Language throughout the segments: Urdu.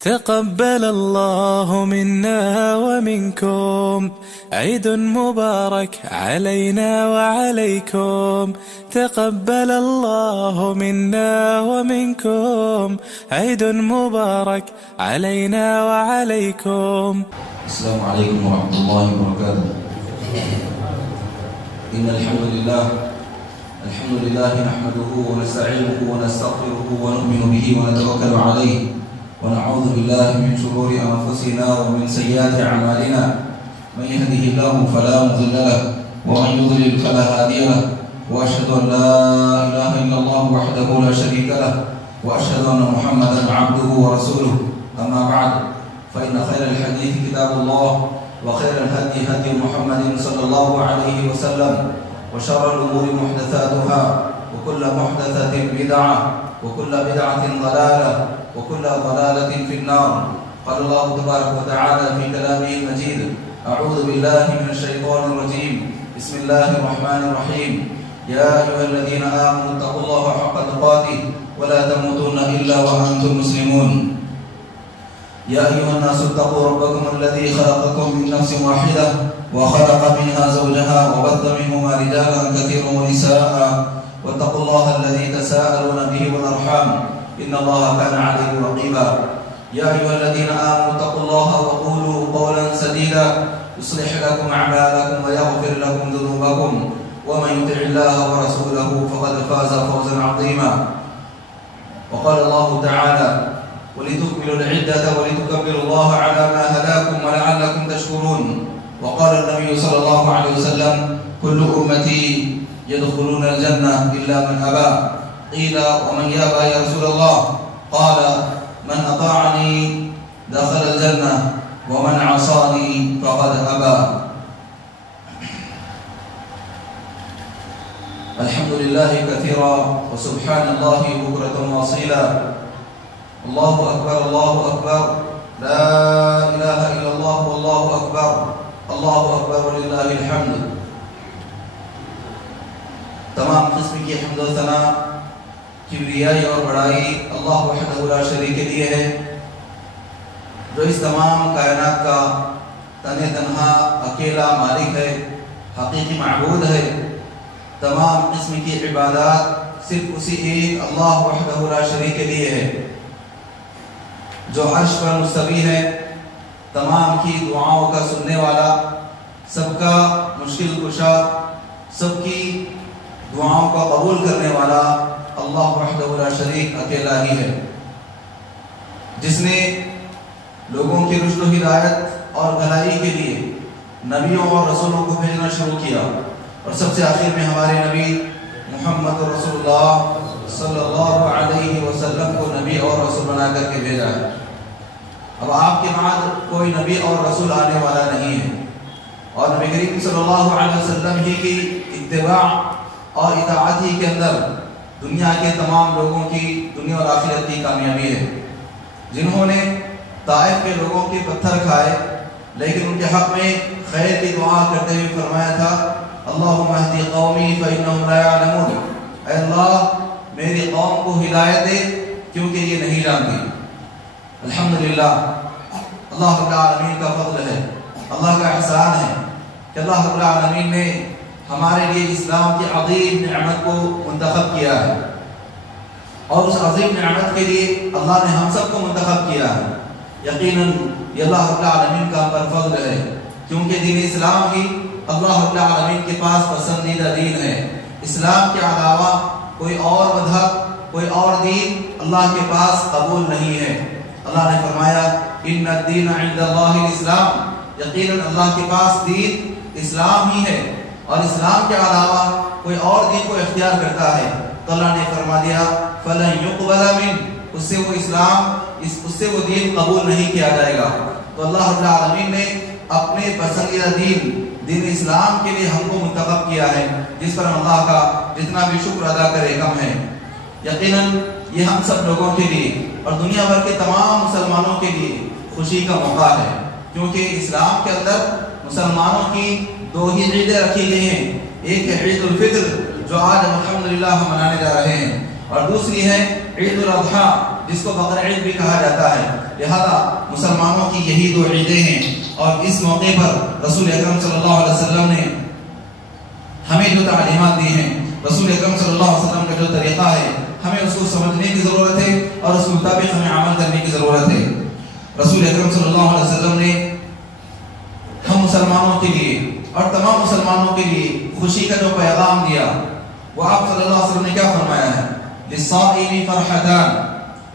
تقبل الله منا ومنكم عيد مبارك علينا وعليكم. تقبل الله منا ومنكم عيد مبارك علينا وعليكم. السلام عليكم ورحمة الله وبركاته. إن الحمد لله نحمده ونستعينه ونستغفره ونؤمن به ونتوكل عليه ونعوذ بالله من شرور أنفسنا ومن سيئات أعمالنا. من يهده الله فلا مضل له ومن يضلل فلا هادي له، وأشهد أن لا إله إلا الله وحده لا شريك له، وأشهد أن محمدا عبده ورسوله. أما بعد، فإن خير الحديث كتاب الله، وخير الهدي هدي محمد صلى الله عليه وسلم، وشر الأمور محدثاتها، وكل محدثة بدعة، وكل بدعة ضلالة، وكل ضلالة في النار. قال الله تبارك وتعالى في كلامه المجيد: أعوذ بالله من الشيطان الرجيم، بسم الله الرحمن الرحيم. يا أيها الذين آمنوا اتقوا الله حق تقاته ولا تموتن إلا وأنتم مسلمون. يا أيها الناس اتقوا ربكم الذي خلقكم من نفس واحدة وخلق منها زوجها وبث منهما رجالا كثيرا ونساء، واتقوا الله الذي تساءلون به والأرحام إن الله كان عليكم رقيبا. يا أيها الذين آمنوا اتقوا الله وقولوا قولا سديدا يصلح لكم أعمالكم ويغفر لكم ذنوبكم، ومن يطع الله ورسوله فقد فاز فوزا عظيما. وقال الله تعالى: ولتكملوا العدة ولتكبروا الله على ما هداكم ولعلكم تشكرون. وقال النبي صلى الله عليه وسلم: كل أمتي يدخلون الجنة إلا من أبى. قيل: ومن يأبى يا رسول الله؟ قال: من أطاعني دخل الجنة ومن عصاني فقد أبى. الحمد لله كثيرا وسبحان الله بكرة وأصيلا. الله أكبر الله أكبر، لا إله إلا الله والله أكبر، الله أكبر ولله الحمد. تمام قسم کی حمد و ثنا، کبریائی اور بڑائی اللہ وحدہ لا شریک کے لیے ہے، جو اس تمام کائنات کا تنہا اکیلا مالک ہے، حقیقی معبود ہے. تمام قسم کی عبادات صرف اسی ایک اللہ وحدہ لا شریک کے لیے ہے، جو عرش پر مستوی ہے، تمام کی دعاؤں کا سننے والا، سب کا مشکل کشا، سب کی دعاؤں کا قبول کرنے والا اللہ وحدہ لا شریک اکیلا ہی ہے، جس نے لوگوں کی رشد و ہدایت اور بھلائی کے لیے نبیوں اور رسولوں کو بھیجنا شروع کیا، اور سب سے آخر میں ہمارے نبی محمد رسول اللہ صلی اللہ علیہ وسلم کو نبی اور رسول بنا کر کے بھیجا ہے. اب آپ کے بعد کوئی نبی اور رسول آنے والا نہیں ہے، اور نبی کریم صلی اللہ علیہ وسلم ہی کی اتباع اور اطاعت ہی کے اندر دنیا کے تمام لوگوں کی دنیا اور آخرت کی کامیابی ہے. جنہوں نے طائف کے لوگوں کے پتھر کھائے لیکن ان کے حق میں خیر کی دعا کرتے ہوئے فرمایا تھا: اللہم اہدی قومی فإنہم لا یعلمون. اے اللہ میری قوم کو ہدایت دے کیونکہ یہ نہیں جانتی. الحمدللہ، اللہ رب العالمین کا فضل ہے، اللہ کا احسان ہے کہ اللہ رب العالمین نے ہمارے لیے اسلام کی عظیم نعمت کو منتخب کیا ہے، اور اس عظیم نعمت کے لیے اللہ نے ہم سب کو منتخب کیا ہے. یقیناً یہ اللہ رب العالمین کا پر فضل ہے، کیونکہ دین اسلام ہی اللہ رب العالمین کے پاس پسندیدہ دین ہے. اسلام کے علاوہ کوئی اور مذہب، کوئی اور دین اللہ کے پاس قبول نہیں ہے. اللہ نے فرمایا: ان الدین عند اللہ الاسلام. یقیناً اللہ کے پاس دین اسلام ہی ہے، اور اسلام کے علاوہ کوئی اور دین کو اختیار کرتا ہے تو اللہ نے فرما دیا: فلن يقبل من. اس سے وہ اسلام، اس سے وہ دین قبول نہیں کیا جائے گا. تو اللہ رب العالمین نے اپنے پسندیدہ دین اسلام کے لیے ہم کو منتخب کیا ہے، جس پر ہم اللہ کا جتنا بھی شکر ادا کرے کم ہے. یقیناً یہ ہم سب لوگوں کے لیے اور دنیا بھر کے تمام مسلمانوں کے لیے خوشی کا موقع ہے، کیونکہ اسلام کے اندر مسلمانوں کی دو ہی عیدیں رکھی گئی ہیں. ایک ہے عید الفطر، جو آج الحمدللہ ہم منانے جا رہے ہیں، اور دوسری ہے عید الاضحیٰ، جس کو بقر عید بھی کہا جاتا ہے۔ لہذا مسلمانوں کی یہی دو عیدیں ہیں، اور اس موقع پر رسول اکرم صلی اللہ علیہ وسلم نے ہمیں جو تعلیمات دی ہیں، رسول اکرم صلی اللہ علیہ وسلم کا جو طریقہ ہے، ہمیں اس کو سمجھنے کی ضرورت ہے اور اس کے مطابق ہمیں عمل کرنے کی ضرورت ہے۔ رسول اکرم صلی اللہ علیہ وسلم نے ہم مسلمانوں کے لیے اور تمام مسلمانوں کے لیے خوشی کا جو پیغام دیا، وہ آپ صلی اللہ علیہ وسلم نے کیا فرمایا ہے؟ للصائم فرحتان،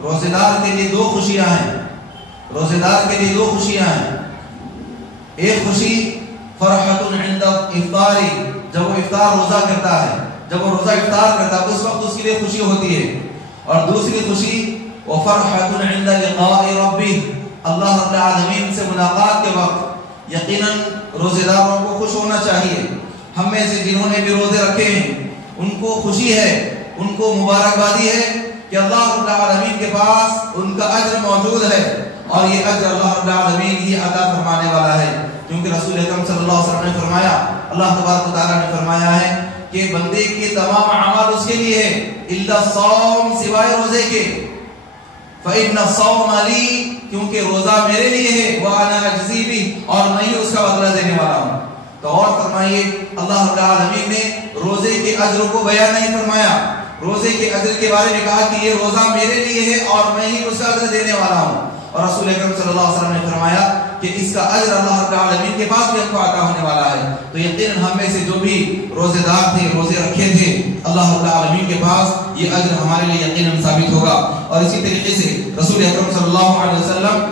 روزے دار کے لیے دو خوشیاں ہیں، روزے دار کے لیے دو خوشیاں ہیں۔ ایک خوشی فرحت عند افطار، جب وہ افطار روزہ کرتا ہے، جب وہ روزہ افطار کرتا ہے اس وقت اس کے لیے خوشی ہوتی ہے، اور دوسری خوشی وفرحت عند لقاء ربہ، اللہ رب العالمین سے ملاقات کے وقت یقیناً روزے داروں کو خوش ہونا چاہیے۔ ہم میں سے جنہوں نے بھی روزے رکھے ہیں ان کو خوشی ہے، ان کو مبارکبادی ہے کہ اللہ رب العالمین کے پاس ان کا اجر موجود ہے، اور یہ اجر اللہ رب العالمین ہی عطا فرمانے والا ہے، کیونکہ رسول اکرم صلی اللہ علیہ وسلم نے فرمایا، اللہ تبارک و تعالیٰ نے فرمایا ہے کہ بندے کے تمام اعمال اس کے لیے ہے الا الصوم، سوائے روزے کے، فإن الصوم لی، کیونکہ روزہ میرے لیے ہے، وأنا أجزي به، اور میں ہی اس کا بدلہ دینے والا ہوں۔ تو اور فرمائیے اللہ رب العالمین نے روزے کے اجر کو بیان نہیں فرمایا، روزے کے اجر کے بارے میں کہا کہ یہ روزہ میرے لیے ہے اور میں ہی اس کا اجر دینے والا ہوں، اور رسول اکرم صلی اللہ علیہ وسلم نے فرمایا کہ اس کا اجر اللہ رب العالمین کے پاس بھی ہم کو عطا ہونے والا ہے۔ تو یقیناً ہم میں سے جو بھی روزے دار تھے، روزے رکھے تھے، اللہ رب العالمین کے پاس یہ اجر ہمارے لیے یقیناً ثابت ہوگا۔ اور اسی طریقے سے رسول اکرم صلی اللہ علیہ وسلم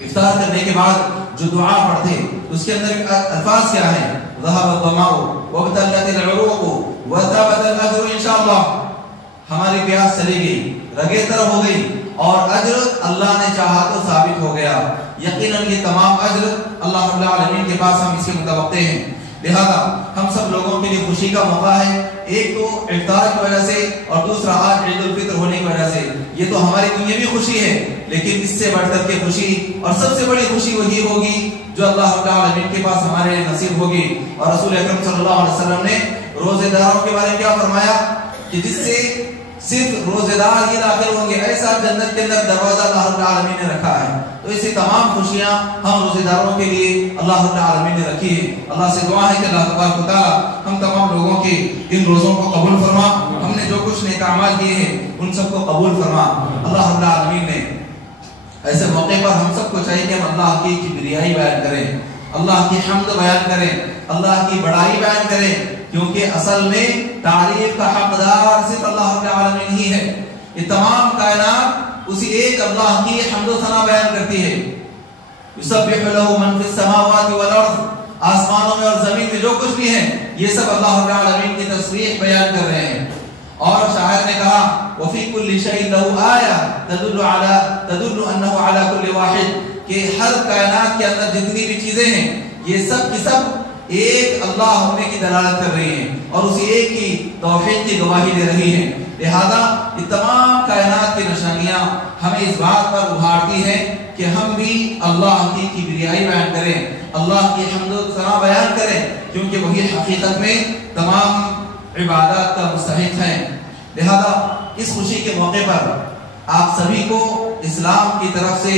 افطار کرنے کے بعد جو دعا پڑھتے اس کے اندر الفاظ کیا ہیں؟ ذهب الظمأ وابتلت العروق وثبت الاجر انشاءاللہ، ہماری پیاس چلی گئی، رگیں تر ہو گئی، اور اجر اللہ نے چاہا تو ثابت ہو گیا۔ یقیناً یہ تمام اجر اللہ رب العالمین کے پاس ہم اس کے متوقع ہیں۔ لہذا ہم سب لوگوں کے لیے خوشی کا موقع ہے، ایک تو افطار کی وجہ سے، اور دوسرا آج عید الفطر ہونے کی وجہ سے۔ یہ تو ہماری دنیاوی خوشی ہے، لیکن اس سے بڑھ کر کے خوشی اور سب سے بڑی خوشی وہی ہوگی جو اللہ رب العالمین کے پاس ہمارے لیے نصیب ہوگی۔ اور رسول اکرم صلی اللہ علیہ وسلم نے روزے داروں کے بارے میں کیا فرمایا کہ جس سے صرف روزے دار ہی داخل ہوں گے، ایسا جنت کے اندر دروازہ اللہ رب العالمین نے رکھا ہے۔ تو ایسی تمام خوشیاں ہم روزے داروں کے لیے اللہ رب العالمین نے رکھی ہے۔ اللہ سے دعا ہے کہ اللہ تبارک و تعالیٰ ہم تمام لوگوں کے ان روزوں کو قبول فرما، ہم نے جو کچھ نیک اعمال کیے ہیں ان سب کو قبول فرما۔ اللہ رب العالمین نے ایسے موقع پر ہم سب کو چاہیے کہ ہم اللہ کی کبریائی بیان کریں، اللہ کی حمد بیان کریں، اللہ کی بڑائی بیان کریں، کیونکہ اصل میں تعریف کا حقدار صرف اللہ رب العالمین ہی ہے۔ یہ تمام کائنات اسی ایک اللہ کی حمد و ثنا بیان کرتی ہے۔ یسبح له من فی السماوات والارض، آسمانوں میں اور زمین میں جو کچھ بھی ہے یہ سب اللہ رب العالمین کی تسبیح بیان کر رہے ہیں۔ اور شاعر نے کہا وفی کل شیء له آیہ تدل انه علی کل واحد، کہ ہر کائنات کے اندر جتنی بھی چیزیں ہیں یہ سب کی سب ایک اللہ ہونے کی دلالت کر رہی ہیں اور اسی ایک کی توحید کی گواہی دے رہی ہیں۔ لہذا یہ تمام کائنات کی نشانیاں ہمیں اس بات پر ابھارتی ہیں کہ ہم بھی اللہ کی کبریائی بیان کریں، اللہ کی حمد و ثنا بیان کریں، کیونکہ وہی حقیقت میں تمام عبادات کا مستحق ہیں۔ لہذا اس خوشی کے موقع پر آپ سبھی کو اسلام کی طرف سے،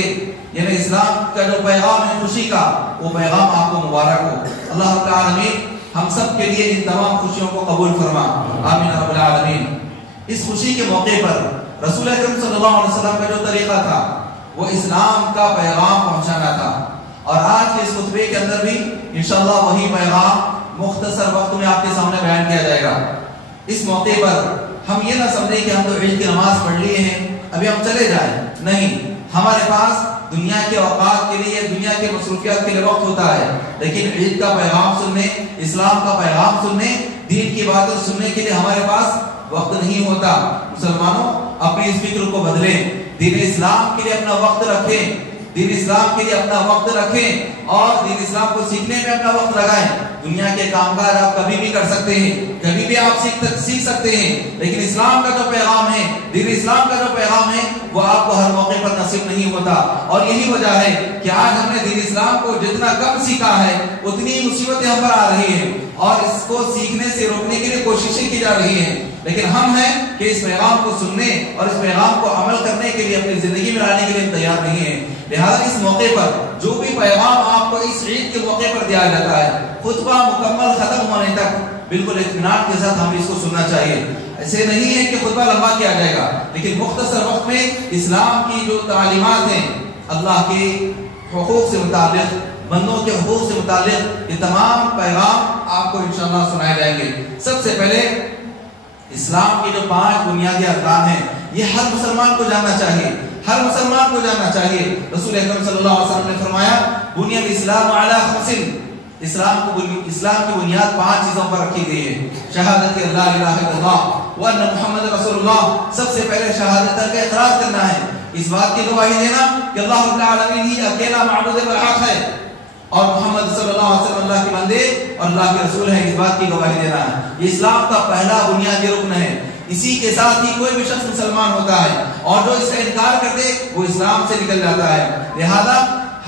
یعنی اسلام کا جو پیغام ہے خوشی کا، وہ پیغام آپ کو مبارک ہو۔ اللہ رب العالمین ہم سب کے لیے ان تمام خوشیوں کو قبول فرما، آمین رب العالمین۔ اس خوشی کے موقع پر رسول اکرم صلی اللہ علیہ وسلم کا جو طریقہ تھا وہ اسلام کا پیغام پہنچانا تھا، اور آج کے اس خطبے کے اندر بھی انشاءاللہ وہی پیغام مختصر وقت میں آپ کے سامنے بیان کیا جائے گا۔ اس موقع پر ہم یہ نہ سمجھیں کہ ہم تو عید کی نماز پڑھ لیے ہیں ابھی ہم چلے جائیں، نہیں، ہمارے پاس دنیا کے اوقات کے لیے، دنیا کے مصروفیات کے لیے وقت ہوتا ہے، لیکن عید کا پیغام سننے، اسلام کا پیغام سننے، دین کی باتیں سننے کے لیے ہمارے پاس وقت نہیں ہوتا۔ مسلمانوں اپنی اس فکر کو بدلیں، دین اسلام کے لیے اپنا وقت رکھیں، دین اسلام کے لیے اپنا وقت رکھیں اور دین اسلام کو سیکھنے میں اپنا وقت لگائیں۔ دنیا کے کامکاج آپ کبھی بھی کر سکتے ہیں، کبھی بھی آپ سیکھ سکتے ہیں، لیکن اسلام کا جو پیغام ہے، دین اسلام کا جو پیغام ہے وہ آپ کو ہر موقع پر نصیب نہیں ہوتا. اور یہی وجہ ہے کہ آج ہم نے دین اسلام کو جتنا کم سیکھا ہے اتنی مصیبتیں ہم پر آ رہی ہیں اور اس کو سیکھنے سے روکنے کے لیے کوششیں کی جا رہی ہیں. لیکن ہم ہیں کہ اس پیغام کو سننے اور اس پیغام کو عمل کرنے کے لیے اپنی زندگی میں لانے کے لیے تیار نہیں ہیں. لہذا اس موقع پر جو بھی پیغام آپ کو اس عید کے موقع پر دیا جاتا ہے خطبہ مکمل ختم ہونے تک بالکل اطمینان کے ساتھ ہمیں اس کو سننا چاہیے. ایسے نہیں ہے کہ خطبہ لمبا کیا جائے گا لیکن مختصر وقت میں اسلام کی جو تعلیمات ہیں اللہ کے حقوق سے متعلق بندوں کے حقوق سے متعلق یہ تمام پیغام آپ کو انشاءاللہ سنائے جائیں گے. سب سے پہلے اسلام کی جو 5 بنیادی ارکان ہیں یہ ہر مسلمان کو جاننا چاہیے. ہر مسلمان کو جاننا چاہیے. رسول اکرم صلی اللہ علیہ وسلم نے فرمایا بنی الاسلام علی 5. اسلام کی بنیاد 5 چیزوں پر رکھی گئی ہے. شہادت کہ لا الہ الا اللہ وان محمد رسول اللہ. سب سے پہلے شہادت کا اقرار کرنا ہے, اس بات کی گواہی دینا کہ اللہ رب العالمین ہی اکیلا معبود برحق ہے اور محمد صلی اللہ علیہ وسلم اللہ کے بندے اور اللہ کے رسول ہیں, اس بات کی گواہی دینا ہے. یہ اسلام کا پہلا بنیادی رکن ہے. اسی کے ساتھ ہی کوئی بھی شخص مسلمان ہوتا ہے اور جو اس کا انکار کر دے وہ اسلام سے نکل جاتا ہے. لہذا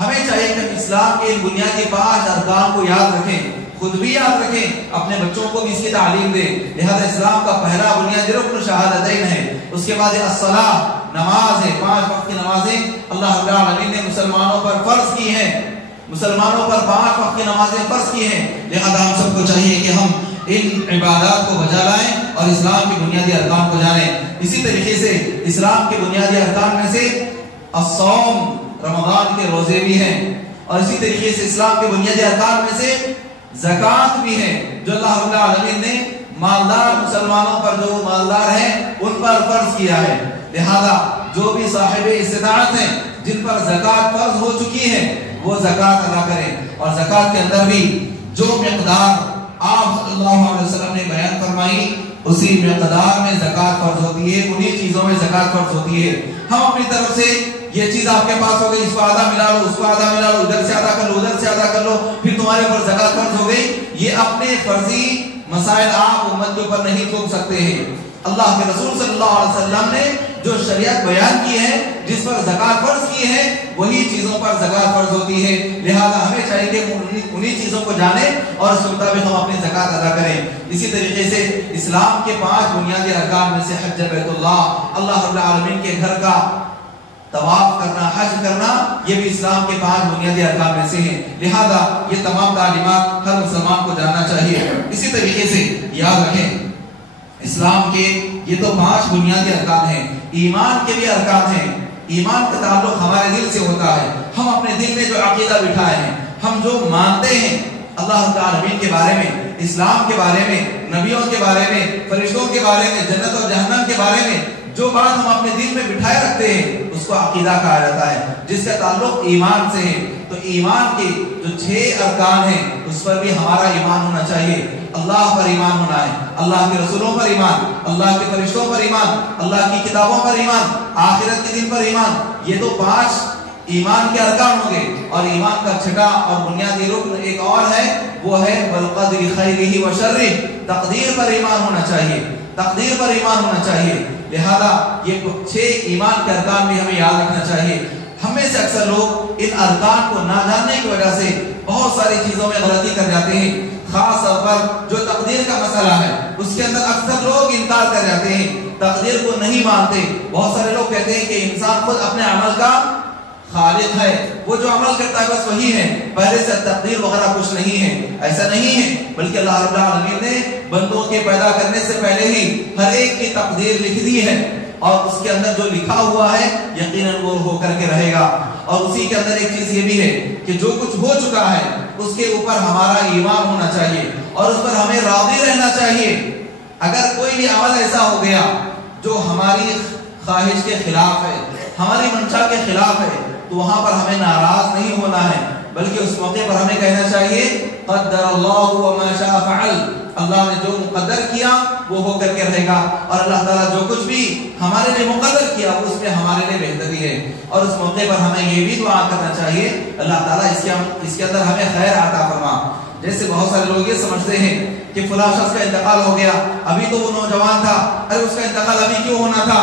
ہمیں چاہیے کہ ہم اسلام کے بنیادی 5 ارکان کو یاد رکھیں, خود بھی یاد رکھیں, اپنے بچوں کو بھی اس کی تعلیم دیں. لہذا اسلام کا پہلا بنیادی رکن شہادتین ہے. اس کے بعد الصلاۃ, نماز ہے. 5 وقت کی نمازیں اللہ رب العالمین نے مسلمانوں پر فرض کی ہیں. مسلمانوں پر 5 وقت کی نمازیں فرض کی ہیں. لہذا ہم سب کو چاہیے کہ ہم ان عبادات کو بجا لائیں اور اسلام کے بنیادی ارکان کو جانیں. اسی طریقے سے اسلام کے بنیادی ارکان میں سے الصوم, رمضان کے روزے بھی ہیں. اور اسی طریقے سے اسلام کے بنیادی ارکان میں سے زکوٰۃ بھی ہے جو اللہ رب العالمین نے مالدار مسلمانوں پر, جو مالدار ہیں ان پر فرض کیا ہے. لہذا جو بھی صاحب استطاعت ہیں جن پر زکوٰۃ فرض ہو چکی ہے وہ زکوٰۃ ادا کریں. اور زکوٰۃ کے اندر بھی جو مقدار آپ صلی اللہ علیہ وسلم نے بیان فرمائی اسی مقدار میں زکوٰۃ فرض ہوتی ہے, انہی چیزوں میں زکوٰۃ فرض ہوتی ہے. ہم اپنی طرف سے یہ چیز آپ کے پاس ہو گئی, اس کو آدھا ملا لو, اس کو آدھا ملا لو, ادھر سے آدھا کر لو, ادھر سے آدھا کر لو, پھر تمہارے اوپر زکوٰۃ فرض ہو گئی. یہ اپنے فرضی مسائل آپ امت کے اوپر نہیں تھوپ سکتے ہیں. اللہ کے رسول صلی اللہ علیہ وسلم نے جو شریعت بیان کی ہے, جس پر زکوٰۃ فرض کی ہے, وہی چیزوں پر زکوٰۃ فرض ہوتی ہے. لہذا ہمیں چاہیے کہ انہی چیزوں کو جانیں اور اس کے مطابق ہم اپنی زکوٰۃ ادا کریں. اسی طریقے سے اسلام کے 5 بنیادی ارکان میں سے حج بیت اللہ, اللہ رب العالمین کے گھر کا طواف کرنا, حج کرنا, یہ بھی اسلام کے 5 بنیادی ارکان میں سے ہیں. لہذا یہ تمام تعلیمات ہر مسلمان کو جاننا چاہیے. اسی طریقے سے یاد رکھیں اسلام کے یہ تو 5 بنیادی ارکان ہیں. ایمان کے بھی ارکان ہیں. ایمان کا تعلق ہمارے دل سے ہوتا ہے. ہم اپنے دل میں جو عقیدہ بٹھائے ہیں, ہم جو مانتے ہیں اللہ العالمین کے بارے میں, اسلام کے بارے میں, نبیوں کے بارے میں, فرشتوں کے بارے میں, جنت اور جہنم کے بارے میں, جو بات ہم اپنے دل میں بٹھائے رکھتے ہیں اس کو عقیدہ کہا جاتا ہے, جس کا تعلق ایمان سے ہے. تو ایمان کے جو 6 ارکان ہیں اس پر بھی ہمارا ایمان ہونا چاہیے. اللہ پر ایمان ہونا ہے, اللہ کے رسولوں پر ایمان, اللہ کے فرشتوں پر ایمان, اللہ کی کتابوں پر ایمان, آخرت کے دن پر ایمان. یہ تو 5 ایمان کے ارکان ہوں گے. اور ایمان کا 6واں اور بنیادی رکن ایک اور ہے, وہ ہے بالقدر خیرہ و شرہ, تقدیر پر ایمان ہونا چاہیے, تقدیر پر ایمان ہونا چاہیے. لہذا یہ 6 ایمان کے ارکان بھی ہمیں یاد رکھنا چاہیے. ہم میں سے اکثر لوگ ان ارکان کو نہ جاننے کی وجہ سے بہت ساری چیزوں میں غلطی کر جاتے ہیں. خاص طور پر جو تقدیر کا مسئلہ ہے اس کے اندر اکثر لوگ انکار کر جاتے ہیں, تقدیر کو نہیں مانتے. بہت سارے لوگ کہتے ہیں کہ انسان خود اپنے عمل کا خالق ہے, وہ جو عمل کرتا ہے بس وہی ہے, پہلے سے تقدیر وغیرہ کچھ نہیں ہے. ایسا نہیں ہے, بلکہ اللہ رب العالمین نے بندوں کے پیدا کرنے سے پہلے ہی ہر ایک کی تقدیر لکھ دی ہے اور اس کے اندر جو لکھا ہوا ہے یقیناً وہ ہو کر کے رہے گا. اور اسی کے اندر ایک چیز یہ بھی ہے کہ جو کچھ ہو چکا ہے اس کے اوپر ہمارا ایمان ہونا چاہیے اور اس پر ہمیں راضی رہنا چاہیے. اگر کوئی بھی عمل ایسا ہو گیا جو ہماری خواہش کے خلاف ہے, ہماری منشا کے خلاف ہے, تو وہاں پر ہمیں ناراض نہیں ہونا ہے, بلکہ اس موقع پر ہمیں کہنا چاہیے قدر اللہ وما شاء فعل, اللہ نے جو مقدر کیا وہ ہو کر کے رہے گا. اور اللہ تعالیٰ جو کچھ بھی ہمارے لیے مقدر کیا وہ اس میں ہمارے لیے بہتری ہے. اور اس موقع پر ہمیں یہ بھی دعا کرنا چاہیے اللہ تعالیٰ اس کے اندر ہمیں خیر عطا فرما. جیسے بہت سارے لوگ یہ سمجھتے ہیں کہ فلاں شخص کا انتقال ہو گیا, ابھی تو وہ نوجوان تھا, ارے اس کا انتقال ابھی کیوں ہونا تھا,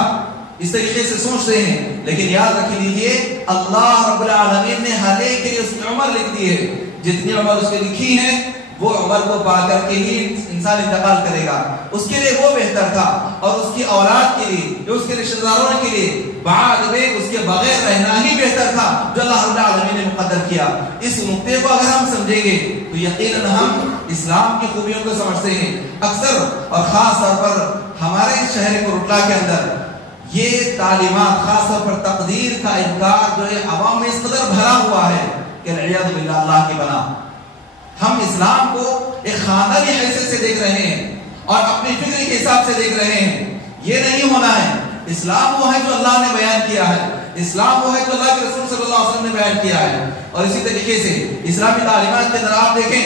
اس طریقے سے سوچتے ہیں، لیکن یاد رکھ لیجئے اللہ رب العالمین نے ہر ایک کے لیے اس کی عمر لکھ دی ہے، جتنی عمر اس کے لکھی ہے وہ عمر کو پا کر کے ہی انسان انتقال کرے گا، اس کے لیے وہ بہتر تھا، اور اس کی اولاد کے لیے، اس کے رشتہ داروں کے لیے بعد میں اس کے بغیر رہنا ہی بہتر تھا جو اللہ رب العالمین نے مقدر کیا۔ اس نقطے کو اگر ہم سمجھیں گے تو یقیناً ہم اسلام کی خوبیوں کو سمجھتے ہیں۔ اکثر اور خاص طور پر ہمارے شہر کوٹلہ کے اندر یہ تعلیمات، خاص طور پر تقدیر کا انکار جو ہے عوام میں اس قدر بھرا ہوا ہے کہ والعیاذ باللہ اللہ کی بنا ہم اسلام کو ایک خاندانی حیثیت سے دیکھ رہے ہیں اور اپنی فکر کے حساب سے دیکھ رہے ہیں۔ یہ نہیں ہونا ہے۔ اسلام وہ ہے جو اللہ نے بیان کیا ہے، اسلام وہ ہے جو اللہ کے رسول صلی اللہ علیہ وسلم نے بیان کیا ہے۔ اور اسی طریقے سے اسلامی تعلیمات کے اندر آپ دیکھیں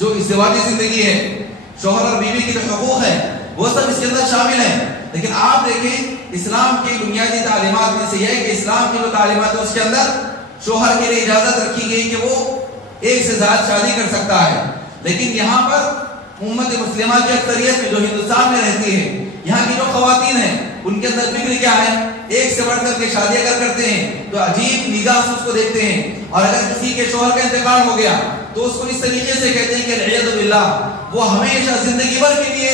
جو ازدواجی زندگی ہے، شوہر اور بیوی کے جو حقوق ہیں وہ سب اس کے اندر شامل ہیں، لیکن آپ دیکھیں اسلام کی بنیادی تعلیمات میں سے یہ ہے کہ اسلام کی جو تعلیمات ہے اس کے اندر شوہر کے لیے اجازت رکھی گئی کہ وہ ایک سے زیادہ شادی کر سکتا ہے، لیکن یہاں پر امت مسلمہ کی اکثریت میں جو ہندوستان میں رہتی ہے، یہاں کی جو خواتین ہیں ان کے اندر فکر کیا ہے، ایک سے بڑھ کر کے شادی اگر کرتے ہیں تو عجیب نگاہ سے اس کو دیکھتے ہیں، اور اگر کسی کے شوہر کا انتقال ہو گیا تو اس کو اس طریقے سے کہتے ہیں کہ والعیاذ باللہ وہ ہمیشہ زندگی بھر کے لیے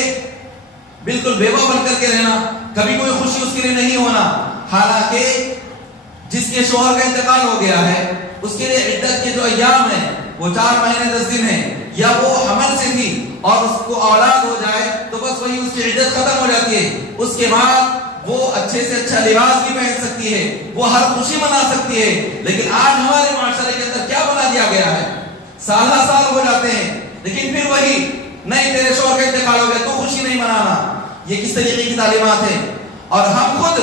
بالکل بیوہ بن کر کے رہنا، کبھی کوئی خوشی اس کے لیے نہیں ہونا۔ حالانکہ جس کے شوہر کا انتقال ہو گیا ہے اس کے لیے عدت کے جو ایام ہیں وہ 4 مہینے 10 دن ہیں، یا وہ حمل سے تھی اور اس کو اولاد ہو جائے تو بس وہی اس کی عدت ختم ہو جاتی ہے، اس کے بعد وہ اچھے سے اچھا لباس بھی پہن سکتی ہے، وہ ہر خوشی منا سکتی ہے۔ لیکن آج ہمارے معاشرے کے اندر کیا بنا دیا گیا ہے، سالہ سال ہو جاتے ہیں لیکن پھر وہی نہیں، تیرے شوہر کا انتقال ہو گیا تو خوشی نہیں منانا۔ یہ کس طریقے کی تعلیمات ہیں؟ اور ہم خود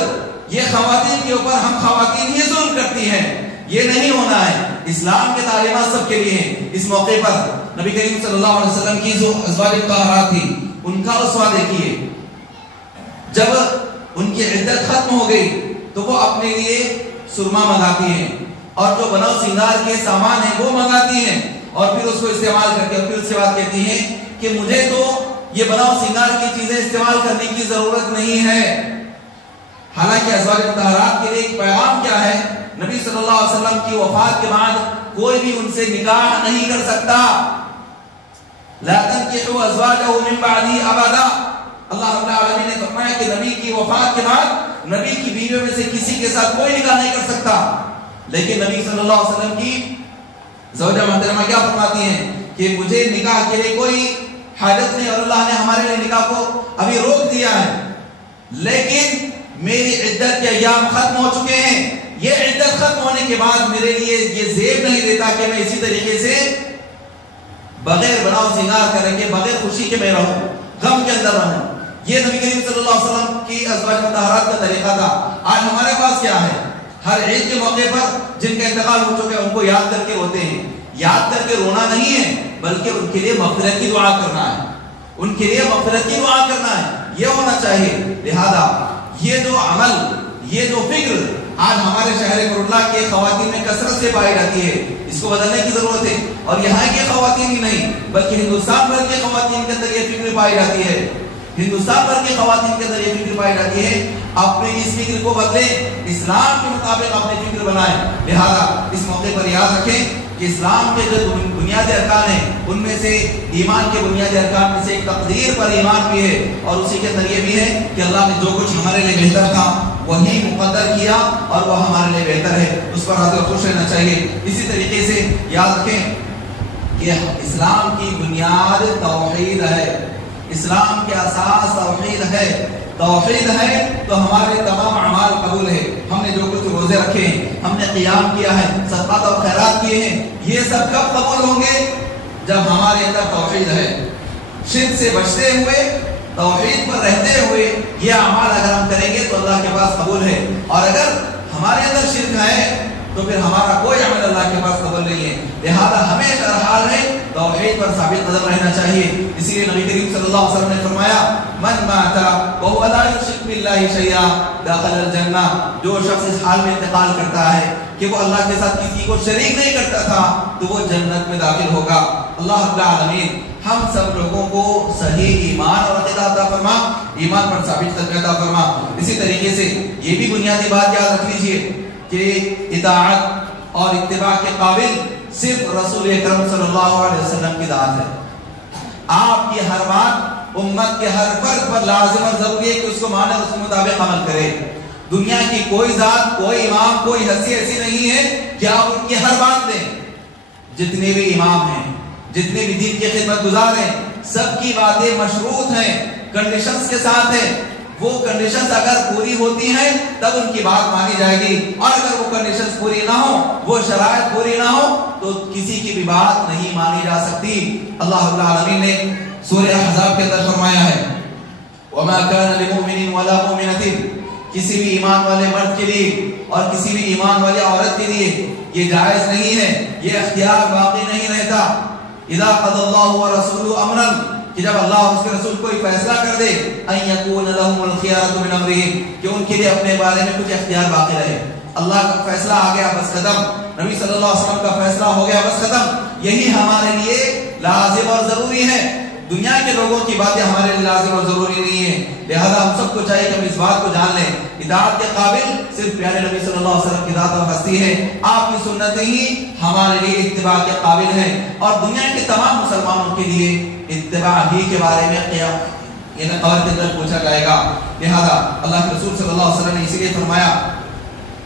یہ خواتین کے اوپر ہم خواتین یہ ظلم کرتی ہیں، یہ نہیں ہونا ہے۔ اسلام کے تعلیمات سب کے لیے ہیں۔ اس موقع پر نبی کریم صلی اللہ علیہ وسلم کی جو ازواج مطہرات تھی ان کا اسوہ دیکھیے، جب ان کی عدت ختم ہو گئی تو وہ اپنے لیے سرما منگاتی ہیں اور جو بناؤ سنگار کے سامان ہیں وہ منگاتی ہیں، اور پھر اس کو استعمال کر کے اور پھر اس کے بعد کہتی ہیں کہ مجھے تو یہ بناؤ سنگار کی چیزیں استعمال کرنے کی ضرورت نہیں ہے۔ حالانکہ ازواج مطہرات کے لیے ایک پیغام کیا ہے، نبی صلی اللہ علیہ وسلم کی وفات کے بعد کوئی بھی ان سے نکاح نہیں کر سکتا۔ لا تنکحوا ازواجہ من بعدہ ابدا، اللہ رب العالمین نے فرمایا کہ نبی کی وفات کے بعد نبی کی بیویوں میں سے کسی کے ساتھ کوئی نکاح نہیں کر سکتا۔ لیکن نبی صلی اللہ علیہ وسلم کی زوجہ محترمہ کیا فرماتی ہیں کہ مجھے نکاح کے لیے کوئی حاجت نہیں، اور اللہ نے ہمارے لیے نکاح کو ابھی روک دیا ہے، لیکن میری عدت کے ایام ختم ہو چکے ہیں، یہ عدت ختم ہونے کے بعد میرے لیے یہ زیب نہیں دیتا کہ میں اسی طریقے سے بغیر بناؤ سنگار کریں گے، بغیر خوشی کے میں رہوں، غم کے اندر رہوں۔ یہ نبی کریم صلی اللہ علیہ وسلم کی ازواج مطہرات کا طریقہ تھا۔ آج ہمارے پاس کیا ہے، ہر عید کے موقع پر جن کا انتقال ہو چکے ان کو یاد کر کے روتے ہیں۔ یاد کر کے رونا نہیں ہے بلکہ ان کے لیے مغفرت کی دعا کرنا ہے، ان کے لیے مغفرت کی دعا کرنا ہے، یہ ہونا چاہیے۔ لہذا یہ جو عمل، یہ جو فکر آج ہمارے شہر کوٹلہ کے خواتین میں کثرت سے پائی جاتی ہے، اس کو بدلنے کی ضرورت ہے۔ اور یہاں کی خواتین ہی نہیں بلکہ ہندوستان بھر کی خواتین کے اندر یہ فکر پائی جاتی ہے، ہندوستان بھر کی خواتین کے اندر یہ فکر پائی جاتی ہے۔ اپنے اس فکر کو بدلیں، اسلام کے مطابق اپنے فکر بنائیں۔ لہذا اس موقع پر یاد رکھیں کہ اسلام کے جو بنیادی ارکان ہیں ان میں سے ایمان کے بنیادی ارکان میں سے ایک تقدیر پر ایمان بھی ہے، اور اسی کے اندر یہ بھی ہے کہ اللہ نے جو کچھ ہمارے لیے بہتر تھا وہی مقدر کیا اور وہ ہمارے لیے بہتر ہے، اس پر راضی خوش رہنا چاہیے۔ اسی طریقے سے یاد رکھیں کہ اسلام کی بنیاد توحید ہے، اسلام کے اساس توحید ہے۔ توحید ہے تو ہمارے تمام اعمال قبول ہے۔ ہم نے جو کچھ روزے رکھے ہیں، ہم نے قیام کیا ہے، صدقات اور خیرات کیے ہیں، یہ سب کب قبول ہوں گے؟ جب ہمارے اندر توحید ہے۔ شرک سے بچتے ہوئے، توحید پر رہتے ہوئے یہ اعمال اگر ہم کریں گے تو اللہ کے پاس قبول ہے، اور اگر ہمارے اندر شرک ہے تو پھر ہمارا کوئی عمل اللہ کے پاس قبول نہیں ہے۔ لہذا ہمیں ہر حال میں توحید پر ثابت قدم رہنا چاہیے۔ اسی لیے نبی کریم صلی اللہ علیہ وسلم نے فرمایا من مات وهو لا يشرك بالله شيئا دخل الجنہ، جو شخص اس حال میں انتقال کرتا ہے کہ وہ اللہ کے ساتھ کسی کو شریک نہیں کرتا تھا تو وہ جنت میں داخل ہوگا۔ اللہ رب العالمین ہم سب لوگوں کو صحیح ایمان اور عقیدہ عطا فرما، ایمان پر ثابت قدمی عطا فرما۔ اسی طریقے سے یہ بھی بنیادی بات یاد رکھ لیجئے کہ اطاعت اور اتباع کے قابل صرف رسول اکرم صلی اللہ علیہ وسلم کی ذات ہے۔ آپ کی ہر بات امت کے ہر فرد پر لازم اور ضروری ہے کہ اس کو مانے اور اس کے مطابق عمل کرے۔ دنیا کی کوئی ذات، کوئی امام، کوئی ہستی ایسی نہیں ہے کہ آپ ان کی ہر بات لیں۔ جتنے بھی امام ہیں، جتنے بھی دین کے خدمت گزار ہیں، سب کی باتیں مشروط ہیں، کنڈیشنز کے ساتھ ہیں۔ وہ کنڈیشنز اگر پوری ہوتی ہیں تب ان کی بات مانی جائے گی، اور اگر وہ کنڈیشنز پوری نہ ہو، وہ شرائط پوری نہ ہو تو کسی کی بھی بات نہیں مانی جا سکتی۔ اللہ رب العالمین نے سورہ احزاب کے اندر فرمایا ہے وَمَا كَانَ لِمُؤْمِنٍ وَلَا مُؤْمِنَةٍ، کسی بھی ایمان والے مرد کے لیے اور کسی بھی ایمان والے عورت کے لیے یہ جائز نہیں ہے، یہ اختیار باقی نہیں رہتا۔ اذا قضى الله ورسوله امرا، کہ جب اللہ اور اس کے رسول کوئی فیصلہ کر دے، ان يكون لهم الخيارة من امرهم، کہ ان کے لیے اپنے بارے میں کچھ اختیار باقی رہے۔ اللہ کا فیصلہ آ گیا بس ختم، نبی صلی اللہ علیہ وسلم کا فیصلہ ہو گیا بس ختم۔ یہی ہمارے لیے لازم اور ضروری ہے، دنیا کے لوگوں کی باتیں ہمارے لیے لازم اور ضروری نہیں ہے۔ لہذا ہم سب کو چاہیے کہ ہم اس بات کو جان لیں، اطاعت کے قابل صرف پیارے نبی صلی اللہ علیہ وسلم کی ذات اور ہستی ہے۔ آپ کی سنتیں ہی ہمارے لیے اتباع کے قابل ہیں، اور دنیا کے تمام مسلمانوں کے لیے اتباع ہی کے بارے میں قیامت قبر کے اندر پوچھا جائے گا۔ لہذا اللہ کے رسول صلی اللہ علیہ وسلم نے اسی لیے فرمایا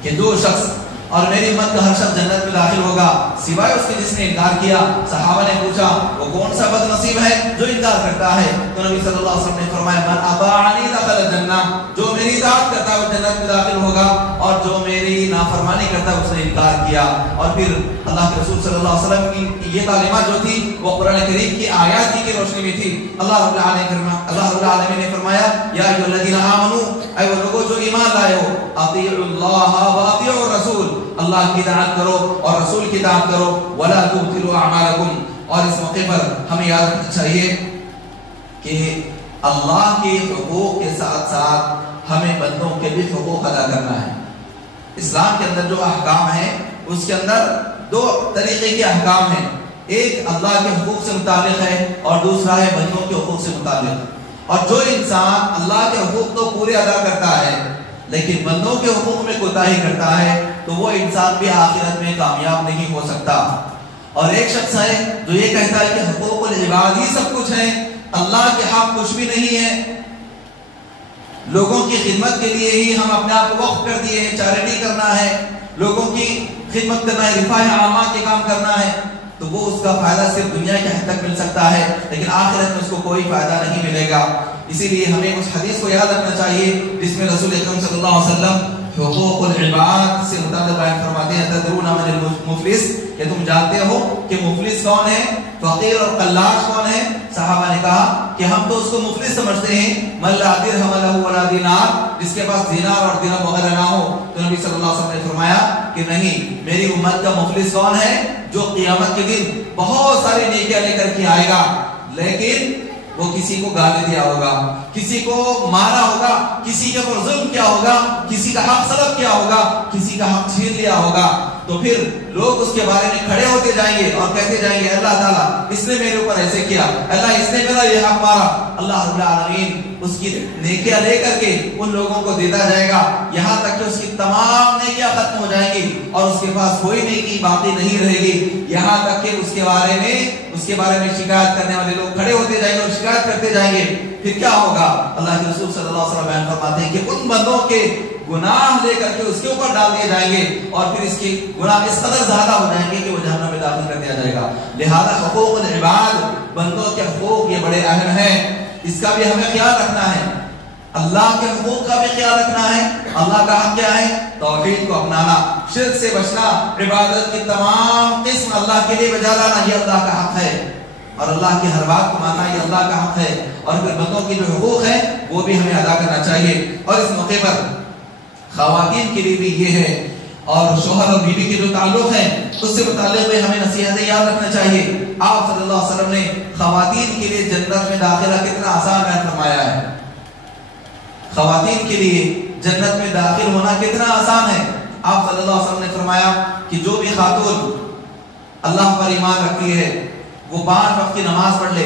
کہ جو شخص اور میری امت کا ہر شخص جنت میں داخل ہوگا سوائے اس کے جس نے انکار کیا۔ صحابہ نے پوچھا وہ کون سا بد نصیب ہے جو انکار کرتا ہے؟ تو نبی صلی اللہ علیہ وسلم نے فرمایا من اطاعنی دخل الجنہ، جو میری اطاعت کرتا ہے وہ جنت میں داخل ہوگا، اور جو میری نافرمانی کرتا ہے اس نے انکار کیا۔ اور پھر اللہ کے رسول صلی اللہ علیہ وسلم کی یہ تعلیمات جو تھی وہ قرآن کریم کی آیات کی روشنی میں تھی۔ اللہ رب العالمین نے فرمایا یا ایھا الذین آمنوا، اے وہ لوگوں جو ایمان لائے ہو، اطیعوا اللہ واطیعوا الرسول، اللہ کی اطاعت کرو اور رسول کی اطاعت کرو، ولا تبطلوا اعمالکم۔ اور اس موقع پر ہمیں یاد رکھنا چاہیے کہ اللہ کے حقوق کے ساتھ ساتھ ہمیں بندوں کے بھی حقوق ادا کرنا ہے۔ اسلام کے اندر جو احکام ہیں اس کے اندر دو طریقے کے احکام ہیں، ایک اللہ کے حقوق سے متعلق ہے اور دوسرا ہے بندوں کے حقوق سے متعلق۔ اور جو انسان اللہ کے حقوق تو پورے ادا کرتا ہے لیکن بندوں کے حقوق میں کوتاہی کرتا ہے تو وہ انسان بھی آخرت میں کامیاب نہیں ہو سکتا۔ اور ایک شخص ہے جو یہ کہتا ہے کہ حقوق العباد ہی سب کچھ ہے، اللہ کے حق کچھ بھی نہیں ہے، لوگوں کی خدمت کے لیے ہی ہم اپنے آپ کو وقف کر دیے ہیں، چیریٹی کرنا ہے، لوگوں کی خدمت کرنا ہے، رفاہ عامہ کے کام کرنا ہے، تو وہ اس کا فائدہ صرف دنیا کے حد تک مل سکتا ہے لیکن آخرت میں اس کو کوئی فائدہ نہیں ملے گا۔ اسی لیے ہمیں اس حدیث کو یاد رکھنا چاہیے جس میں رسول اکرم صلی اللہ علیہ وسلم حقوق العباد سے متعلق بیان فرماتے ہیں تدرون من المفلس، کہ تم جانتے ہو کہ مفلس کون ہے، فقیر اور قلاش کون ہے؟ صحابہ نے کہا کہ ہم تو اس کو مفلس سمجھتے ہیں من لا درہم لہ ولا دینار، جس کے پاس دینار اور درہم وغیرہ نہ ہو۔ تو نبی صلی اللہ علیہ وسلم نے فرمایا کہ نہیں، میری امت کا مفلس کون ہے؟ جو قیامت کے دن بہت ساری نیکیاں لے کر کے آئے گا لیکن وہ کسی کو گالی دیا ہوگا، کسی کو مارا ہوگا، کسی کے اوپر ظلم کیا ہوگا، کسی کا حق سلب کیا ہوگا، کسی کا حق چھین لیا ہوگا، تو پھر لوگ اس کے بارے میں کھڑے ہوتے جائیں گے اور کہتے جائیں گے اللہ تعالیٰ اس نے میرے اوپر ایسے کیا، اللہ اس نے میرا یہ حق مارا۔ اللہ رب العالمین اس کی نیکیاں لے کر کے ان لوگوں کو دیتا جائے گا یہاں تک کہ اس کی تمام نیکیاں ختم ہو جائیں گی اور اس کے پاس کوئی نیکی باقی نہیں رہے گی، یہاں تک کہ اس کے بارے میں شکایت کرنے والے لوگ کھڑے ہوتے جائیں گے اور شکایت کرتے جائیں گے۔ پھر کیا ہوگا؟ اللہ کے رسول صلی اللہ علیہ وسلم بیان فرماتے ہیں کہ ان بندوں کے گناہ لے کر کے اس کے اوپر ڈال دیے جائیں گے اور پھر اس کے گناہ اس قدر زیادہ ہو جائیں گے کہ وہ جہنم میں داخل کر دیا جائے گا۔ لہذا حقوق العباد، بندوں کے حقوق یہ بڑے اہم ہیں، اس کا بھی ہمیں خیال رکھنا ہے، اللہ کے حقوق کا بھی خیال رکھنا ہے۔ اللہ کا حق کیا ہے؟ توحید کو اپنانا، شرک سے بچنا، عبادت کی تمام قسم اللہ کے لیے بجا لانا، یہ اللہ کا حق ہے، اور اللہ کی ہر بات کو ماننا یہ اللہ کا حق ہے۔ اور پھر بندوں کی جو حقوق ہیں وہ بھی ہمیں ادا کرنا چاہیے۔ اور اس موقع پر خواتین کے لیے بھی یہ ہے، اور شوہر اور بیوی کے جو تعلق ہیں اس سے متعلق بھی ہمیں نصیحتیں یاد رکھنا چاہیے۔ آپ صلی اللہ علیہ وسلم نے خواتین کے لیے جنت میں داخلہ کتنا آسان بیان فرمایا ہے، خواتین کے لیے جنت میں داخل ہونا کتنا آسان ہے۔ آپ صلی اللہ علیہ وسلم نے فرمایا کہ جو بھی خاتون اللہ پر ایمان رکھتی ہے وہ 5 وقت کی نماز پڑھ لے،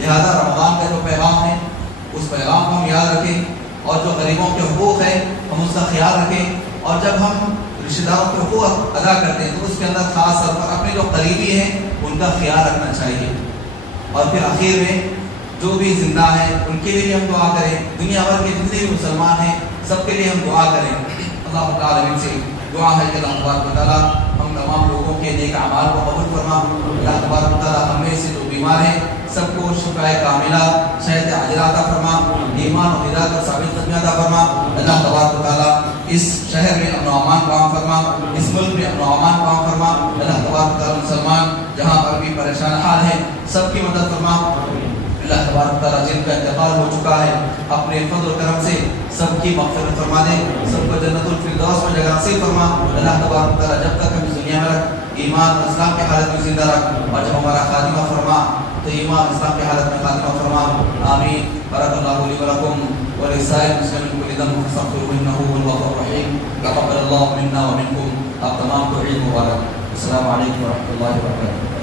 لہذا رمضان کا جو پیغام ہے اس پیغام کو ہم یاد رکھیں، اور جو غریبوں کے حقوق ہیں ہم اس کا خیال رکھیں، اور جب ہم رشتہ داروں کے حقوق ادا کرتے ہیں تو اس کے اندر خاص طور پر اپنے جو قریبی ہیں ان کا خیال رکھنا چاہیے۔ اور پھر آخر میں جو بھی زندہ ہیں ان کے لیے بھی ہم دعا کریں، دنیا بھر کے جتنے بھی مسلمان ہیں سب کے لیے ہم دعا کریں۔ اللہ تعالیٰ سے دعا ہے کہ اللہ تبارک و تعالیٰ ہم تمام لوگوں کے نیک اعمال کو قبول فرما۔ اللہ تبارک و تعالیٰ ہم میں سے جو بیمار ہیں سب کو شفاء کاملہ صحت عاجلہ عطا فرما، ایمان و ہدایت اور ثابت قدمی عطا فرما۔ اللہ تبارک و تعالیٰ اس شہر میں امن و امان قائم فرما، اس ملک میں امن و امان قائم فرما۔ اللہ تبارک و تعالیٰ مسلمان جہاں پر بھی پریشان حال ہیں سب کی مدد فرما۔ اللہ تبارک و تعالیٰ جن کا انتقال ہو چکا ہے اپنے فضل و کرم سے سب کی مغفرت فرما دے، سب کو جنت الفردوس میں جگہ نصیب فرما۔ اللہ تبارک و تعالیٰ جب تک ہم اس دنیا میں رکھ، ایمان اور اسلام کی حالت میں زندہ رکھ، اور جب ہمارا خاتمہ فرما تو ایمان اسلام کی حالت میں خاتمہ فرما۔ آمین۔ بارک اللہ لی ولکم ولسائر المسلمین من کل ذنب فاستغفروہ انہ هو الغفور الرحیم۔ تقبل اللہ منا ومنکم۔ آپ تمام کو عید مبارک۔ السلام علیکم ورحمۃ اللہ وبرکاتہ۔